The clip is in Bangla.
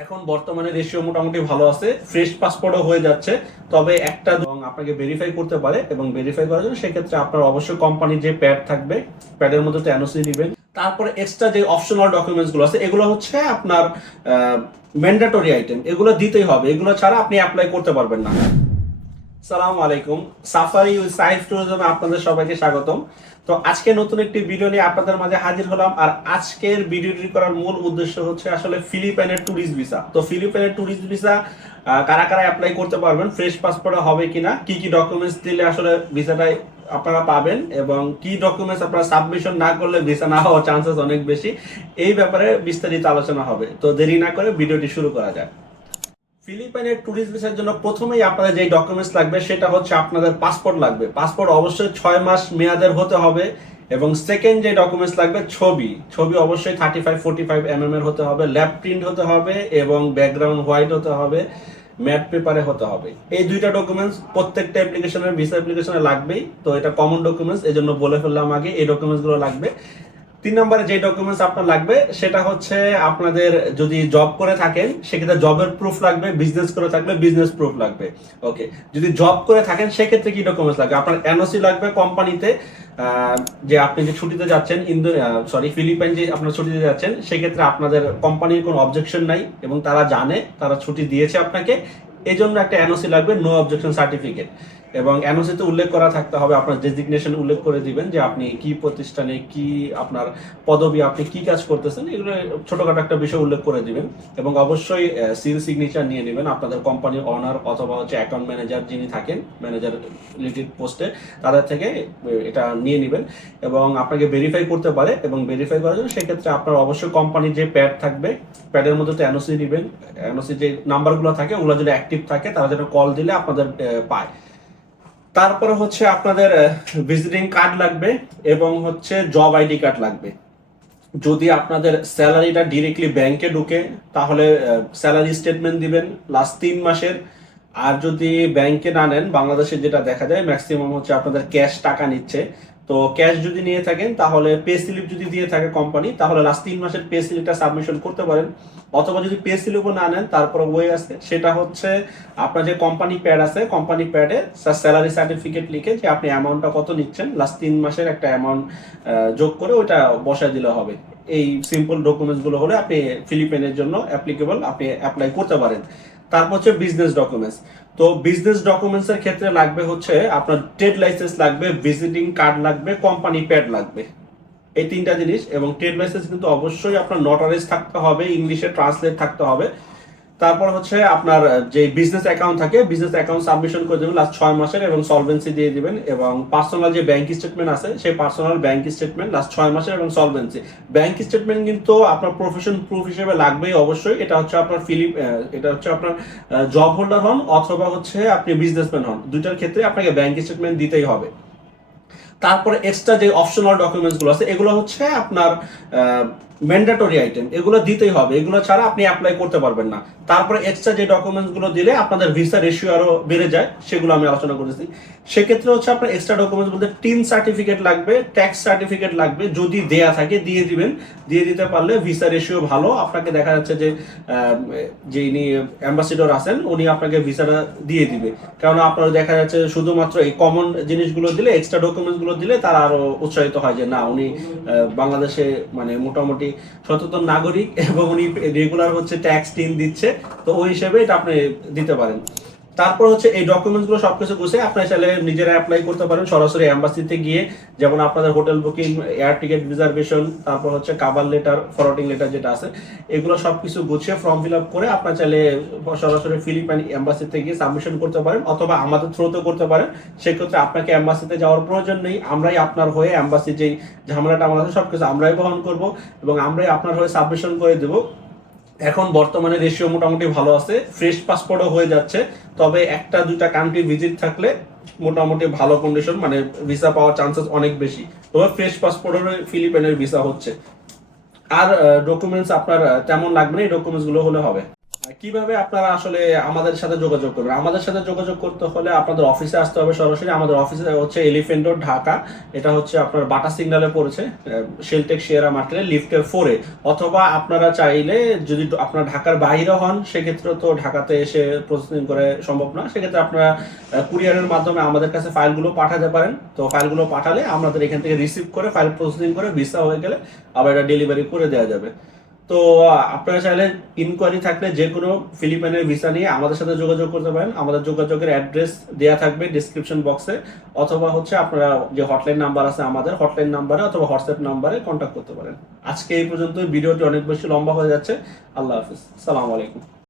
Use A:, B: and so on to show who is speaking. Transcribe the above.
A: এখন বর্তমানে রেশিও মোটামুটি ভালো আছে ফ্রেশ পাসপোর্টও হয়ে যাচ্ছে, তবে একটা এবং আপনাকে ভেরিফাই করতে পারে এবং ভেরিফাই করার জন্য সেক্ষেত্রে আপনার অবশ্যই কোম্পানির যে প্যাড থাকবে প্যাডের মধ্যে এনওসি দিবেন। তারপরে এক্সট্রা যে অপশনাল ডকুমেন্টসগুলো আছে, এগুলো হচ্ছে আপনার ম্যান্ডেটরি আইটেম এগুলো দিতেই হবে, এগুলো ছাড়া আপনি অ্যাপ্লাই করতে পারবেন না। সালাম আলাইকুম। সাফারি সাইফ ট্যুরিজমে আপনাদের সবাইকে স্বাগতম। তো আজকে নতুন একটি ভিডিও নিয়ে আপনাদের মাঝে হাজির হলাম। আর আজকের ভিডিওটি করার মূল উদ্দেশ্য হচ্ছে আসলে ফিলিপাইনের ট্যুরিস্ট ভিসা তো ফিলিপাইনের ট্যুরিস্ট ভিসা কারা কারা অ্যাপ্লাই করতে পারবেন ফ্রেশ পাসপোর্ট হবে কিনা, কি কি ডকুমেন্টস দিলে আসলে ভিসাটাই আপনারা পাবেন, এবং কি ডকুমেন্টস আপনারা সাবমিশন না করলে ভিসা না হওয়ার চান্সেস অনেক বেশি, এই ব্যাপারে বিস্তারিত আলোচনা হবে। তো দেরি না করে ভিডিওটি শুরু করা যায় ফিলিপাইনের ট্যুরিস্ট ভিসার জন্য প্রথমেই আপনাদের যে ডকুমেন্টস লাগবে, সেটা হচ্ছে আপনাদের পাসপোর্ট লাগবে। পাসপোর্ট অবশ্যই ছয় মাস মেয়াদের হতে হবে এবং সেকেন্ড যে ডকুমেন্টস লাগবে, ছবি। ছবি অবশ্যই thirty five forty five M এর হতে হবে ল্যাব প্রিন্ট হতে হবে এবং ব্যাকগ্রাউন্ড হোয়াইট হতে হবে ম্যাট পেপারে হতে হবে। এই দুইটা ডকুমেন্টস প্রত্যেকটা অ্যাপ্লিকেশনের ভিসা অ্যাপ্লিকেশনে লাগবেই। তো এটা কমন ডকুমেন্টস এই জন্য বলে ফেললাম আগে, এই ডকুমেন্টসগুলো লাগবে। তিন নম্বরে যে ডকুমেন্টস আপনার লাগবে, সেটা হচ্ছে আপনাদের যদি জব করে থাকেন, সেক্ষেত্রে জবের প্রুফ লাগবে বিজনেস করে থাকলে বিজনেস প্রুফ লাগবে। ওকে যদি জব করে থাকেন, সেক্ষেত্রে কি ডকুমেন্টস লাগবে? আপনার এনওসি লাগবে কোম্পানিতে যে আপনি যে ছুটিতে যাচ্ছেন ইন্দো সরি ফিলিপাইন যে আপনার ছুটিতে যাচ্ছেন, সেক্ষেত্রে আপনাদের কোম্পানির কোনো অবজেকশন নাই এবং তারা জানে, তারা ছুটি দিয়েছে আপনাকে। এই জন্য একটা এনওসি লাগবে নো অবজেকশন সার্টিফিকেট এবং এনওসিতে উল্লেখ করা থাকতে হবে, আপনার ডেজিগনেশন উল্লেখ করে দিবেন যে আপনি কি প্রতিষ্ঠানে কি আপনার পদবি, আপনি কি কাজ করতেছেন, এগুলো ছোটখাটো একটা বিষয় উল্লেখ করে দিবেন। এবং অবশ্যই সিল সিগনেচার নিয়ে নেবেন আপনাদের কোম্পানির অনার অথবা হচ্ছে অ্যাকাউন্ট ম্যানেজার যিনি থাকেন ম্যানেজার রিলেটেড পোস্টে তাদের থেকে এটা নিয়ে নেবেন। এবং আপনাকে ভেরিফাই করতে পারে এবং ভেরিফাই করার জন্য সেক্ষেত্রে আপনার অবশ্যই কোম্পানির যে প্যাড থাকবে প্যাডের মধ্যে তো এনওসি নেবেন। এনওসি যে নাম্বারগুলো থাকে, ওগুলো যদি অ্যাক্টিভ থাকে, তারা যেন কল দিলে আপনাদের পায়। তারপরে হচ্ছে আপনাদের ভিজিটিং কার্ড লাগবে এবং হচ্ছে জব আইডি কার্ড লাগবে। যদি আপনাদের স্যালারিটা ডিরেক্টলি ব্যাংকে ঢুকে, তাহলে স্যালারি স্টেটমেন্ট দিবেন লাস্ট তিন মাসের। আর যদি ব্যাংকে না নেন, বাংলাদেশে যেটা দেখা যায় ম্যাক্সিমাম হচ্ছে আপনাদের ক্যাশ টাকা নিচ্ছে। তো ক্যাশ যদি নিয়ে থাকেন, তাহলে পে স্লিপ যদি দিয়ে থাকে কোম্পানি তাহলে লাস্ট তিন মাসের পে স্লিপটা সাবমিশন করতে পারেন। অথবা যদি পে স্লিপও না নেন, তারপর ওয়ে আছে, সেটা হচ্ছে আপনার যে কোম্পানি প্যাড আছে কোম্পানি প্যাডে স্যালারি সার্টিফিকেট লিখে যে আপনি অ্যামাউন্টটা কত নিচ্ছেন লাস্ট তিন মাসের একটা অ্যামাউন্ট যোগ করে ওটা বসায় দিলে হবে। এই সিম্পল ডকুমেন্টসগুলো হলে আপনি ফিলিপাইনের জন্য অ্যাপ্লিকেবল আপনি অ্যাপ্লাই করতে পারেন। তারপর হচ্ছে বিজনেস ডকুমেন্টস তো বিজনেস ডকুমেন্টস এর ক্ষেত্রে লাগবে হচ্ছে আপনার ট্রেড লাইসেন্স লাগবে ভিজিটিং কার্ড লাগবে কোম্পানি প্যাড লাগবে। এই তিনটা জিনিস এবং ট্রেড লাইসেন্স কিন্তু অবশ্যই আপনার নটারেজ থাকতে হবে ইংলিশে ট্রান্সলেট থাকতে হবে। তারপর হচ্ছে আপনার যে বিজনেস অ্যাকাউন্ট থাকে বিজনেস অ্যাকাউন্ট সাবমিশন করে দেবেন লাস্ট ছয় মাসের এবং সলভেন্সি দিয়ে দিবেন এবং পার্সোনাল যে ব্যাংক স্টেটমেন্ট আছে, সেই পার্সোনাল ব্যাংক স্টেটমেন্ট লাস্ট ছয় মাসের এবং সলভেন্সি ব্যাংক স্টেটমেন্ট কিন্তু আপনার প্রফেশন প্রুফ হিসেবে লাগবেই অবশ্যই। এটা হচ্ছে আপনার ফিলিপ এটা হচ্ছে আপনার জব হোল্ডার হন অথবা হচ্ছে আপনি বিজনেসম্যান হন। দুইটার ক্ষেত্রে আপনাকে ব্যাংক স্টেটমেন্ট দিতেই হবে। তারপরে এক্সট্রা যে অপশনাল ডকুমেন্টসগুলো আছে এগুলো হচ্ছে আপনার ম্যান্ডেটরি আইটেম এগুলো দিতেই হবে। এগুলো ছাড়া আপনি অ্যাপ্লাই করতে পারবেন না। তারপরে এক্সট্রা যে ডকুমেন্টসগুলো দিলে আপনাদের ভিসা রেশিও আরও বেড়ে যায় সেগুলো আমি আলোচনা করেছি। সেক্ষেত্রে হচ্ছে আপনার এক্সট্রা ডকুমেন্টস বলতে টিন সার্টিফিকেট লাগবে ট্যাক্স সার্টিফিকেট লাগবে যদি দেয়া থাকে দিয়ে দিবেন। দিয়ে দিতে পারলে ভিসা রেশিও ভালো। আপনাকে দেখা যাচ্ছে যে আহ, যে ইনি অ্যাম্বাসিডর আছেন উনি আপনাকে ভিসাটা দিয়ে দিবে। কারণ আপনার দেখা যাচ্ছে শুধুমাত্র এই কমন জিনিসগুলো দিলে এক্সট্রা ডকুমেন্টস গুলো দিলে তারা আরও উৎসাহিত হয় যে না, উনি বাংলাদেশে মানে মোটামুটি সচেতন নাগরিক এবং উনি রেগুলার হচ্ছে ট্যাক্স টিন দিচ্ছে। তো ওই হিসেবে এটা আপনি দিতে পারেন। তারপর হচ্ছে এই ডকুমেন্টসগুলো সবকিছু গুছে আপনার চাইলে নিজেরা অ্যাপ্লাই করতে পারেন। সরাসরি অ্যাম্বাসিতে গিয়ে যেমন আপনাদের hotel booking air ticket reservation তারপর হচ্ছে কাভার লেটার ফরওয়ার্ডিং লেটার যেটা আছে, এগুলো সবকিছু গুছিয়ে ফর্ম ফিল আপ করে আপনার চাইলে সরাসরি ফিলিপাইন অ্যাম্বাসিতে গিয়ে সাবমিশন করতে পারেন অথবা আমাদের থ্রুতে করতে পারেন। সেক্ষেত্রে আপনাকে অ্যাম্বাসিতে যাওয়ার প্রয়োজন নেই। আমরাই আপনার হয়ে অ্যাম্বাসি যেই ঝামেলাটা আমাদের সবকিছু আমরাই বহন করব এবং আমরাই আপনার হয়ে সাবমিশন করে দেবো। এখন বর্তমানে রেশিও মোটামুটি ভালো আছে ফ্রেশ পাসপোর্টও হয়ে যাচ্ছে, তবে একটা দুটা কান্ট্রি ভিজিট থাকলে মোটামুটি ভালো কন্ডিশন মানে ভিসা পাওয়ার চান্সেস অনেক বেশি। তবে ফ্রেশ পাসপোর্টের ফিলিপাইনের ভিসা হচ্ছে। আর ডকুমেন্টস আপনার তেমন লাগবে না, এই ডকুমেন্টসগুলো হলে হবে। কীভাবে আপনারা আসলে আমাদের সাথে যোগাযোগ করবেন? আমাদের সাথে যোগাযোগ করতে হলে আপনাদের অফিসে আসতে হবে সরাসরি। আমাদের অফিসে হচ্ছে এলিফেন্ট রোড ঢাকা। এটা হচ্ছে আপনার বাটা সিগন্যালে পড়েছে শেলটেক শেয়ারা মার্কেটে লিফটের ফোরে অথবা আপনারা চাইলে যদি আপনার ঢাকার বাইরে হন সেক্ষেত্রে তো ঢাকাতে এসে প্রসেসিং করে সম্ভব না। সেক্ষেত্রে আপনারা কুরিয়ারের মাধ্যমে আমাদের কাছে ফাইলগুলো পাঠাতে পারেন। তো ফাইলগুলো পাঠালে আমাদের এখান থেকে রিসিভ করে ফাইল প্রসেসিং করে ভিসা হয়ে গেলে আবার এটা ডেলিভারি করে দেওয়া যাবে। তো, আপনারা চাইলে ইনকোয়ারি থাকলে যে কোনো ফিলিপাইনের ভিসা নিয়ে আমাদের সাথে যোগাযোগ করতে পারেন। আমাদের যোগাযোগের অ্যাড্রেস দেওয়া থাকবে ডিসক্রিপশন বক্সে অথবা হচ্ছে আপনারা যে হটলাইন নাম্বার আছে আমাদের হটলাইন নাম্বারে অথবা হোয়াটসঅ্যাপ নাম্বারে কন্ট্যাক্ট করতে পারেন। আজকে এই পর্যন্ত ভিডিওটি অনেক বেশি লম্বা হয়ে যাচ্ছে। আল্লাহ হাফিজ। সালাম আলাইকুম।